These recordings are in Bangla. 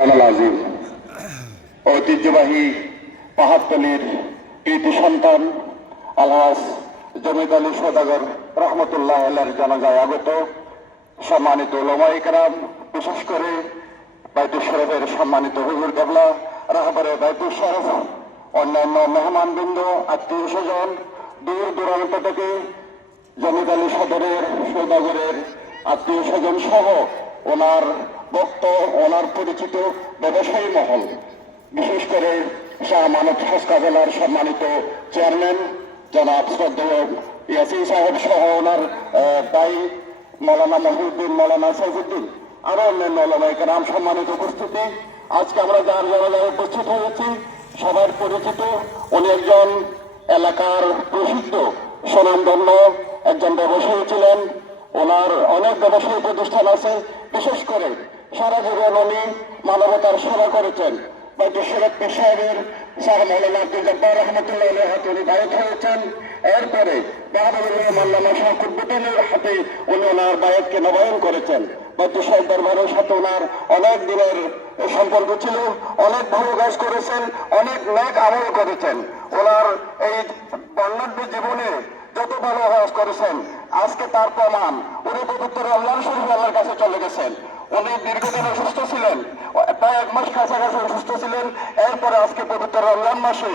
আজিম ঐতিহ্যবাহী পাহাড়তলীর কৃতি সন্তান আলহাজ জমিদ আলী সওদাগর রহমতুল্লাহ আলাইহির জানাজায় আগত সম্মানিত উলামায়ে কেরাম, বিশেষ করে বাইতুল শরীফের সম্মানিত হুজুর কেবলা রাহবারে বাইতুল শরীফ, অন্যান্য মেহমানবৃন্দ, আত্মীয় স্বজন, দূর দূরান্ত থেকে জমিদ আলী সওদাগরের আত্মীয় স্বজন সহ ওনার ভক্ত, ওনার পরিচিত ব্যবসায়ী মহল, বিশেষ করে শাহ মানব হাসকা জেলার সম্মানিত চেয়ারম্যান জনাব শ্রদ্ধেয় ইয়াসিন সাহেব সহ ওনার দায়ী মৌলানা মহিউদ্দিন, মৌলানা সাইফুদ্দিন, আরো অন্যান্য ওলামায়ে কেরাম, সম্মানিত উপস্থিতি। আজকে আমরা যার জায়গায় উপস্থিত হয়েছি সবার পরিচিত, উনি একজন এলাকার প্রসিদ্ধ স্বনামধন্য একজন ব্যবসায়ী ছিলেন। ওনার অনেক ব্যবসায়ী প্রতিষ্ঠান আছে। বিশেষ করে সারা জীবন উনি মানবতার সেবা করেছেন। বাইতুল শরীফ পীর সাহেবের স্যার মৌলানা আব্দুল জব্বার রহমতুল্লাহ আলাইহির হাতে উনি বায়াত হয়েছেন। এরপরে বাহাদুরুল্লাহ মাওলানা শাহ কুতুবুদ্দিনের হাতে উনি ওনার বায়াতকে নবায়ন করেছেন। বাইতুল শরীফ দরবারের সাথে ওনার অনেক দিনের সম্পর্ক ছিল, অনেক ভালো কাজ করেছেন, অনেক নেক আমল করেছেন। ওনার এই বর্ণাঢ্য জীবনে যত ভালো কাজ করেছেন, আজকে তার প্রমাণ উনি পবিত্র রমজান শরীফ আল্লাহর কাছে চলে গেছেন। উনি দীর্ঘদিন অসুস্থ ছিলেন, প্রায় 1 মাস কাছাকাছি অসুস্থ ছিলেন। এরপরে আজকে পবিত্র রমজান মাসে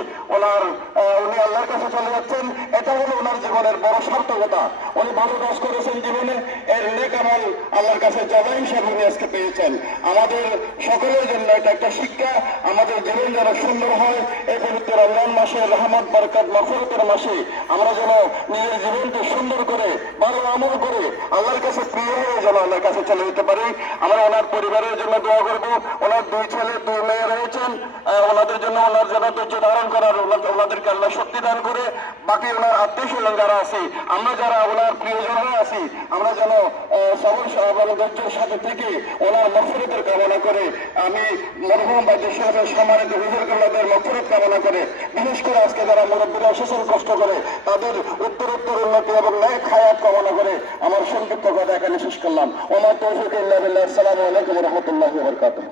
উনি আল্লাহর কাছে চলে যাচ্ছেন। এটা হলো ওনার জীবনের বড় সার্থকতা। উনি ভালো কাজ করেছেন জীবনে, এর নেক আমল আল্লাহর কাছে জবা হিসাবে উনি আজকে পেয়েছেন। আমাদের সকলের জন্য এটা একটা শিক্ষা, আমাদের জীবন যেন সুন্দর হয়। এই পবিত্র রমজান মাসে রহমত, বরকত, মাগফিরাতের মাসে আমরা যেন নিজের জীবনকে সুন্দর করে ভালো আমল করে আল্লাহর কাছে প্রিয় হয়ে যেন আল্লাহর কাছে চলে যেতে পারি। আমরা ওনার পরিবারের জন্য দোয়া করবো। ওনার 2 ছেলে 2 মেয়ে রয়েছেন, ওনাদের জন্য ওনার যেন ধৈর্য ধারণ করার ওনাদেরকে আল্লাহ শক্তি দান করে। বাকি ওনার আত্মীয় স্বজন যারা আছে, আমরা যারা ওনার প্রিয়জন হয়ে আছি, আমরা যেন সবর এবং ধৈর্যের সাথে থেকে ওনার মাগফিরাতের কামনা করে, আমি মরহুম বাইতুল শরীফের সম্মানিত হুজুর কেবলাদের মাগফিরাত কামনা করে, বিশেষ করে আজকে যারা মুরব্বীরা এসেছেন কষ্ট করে, তাদের উত্তরোত্তর উন্নতি এবং নেক হায়াত কামনা করে আমার সংক্ষিপ্ত কথা এখানে শেষ করলাম। ওমা তৌফিক ইল্লা বিল্লাহ। আসসালামু আলাইকুম ওয়া রাহমাতুল্লাহি ওয়া বারাকাতুহু।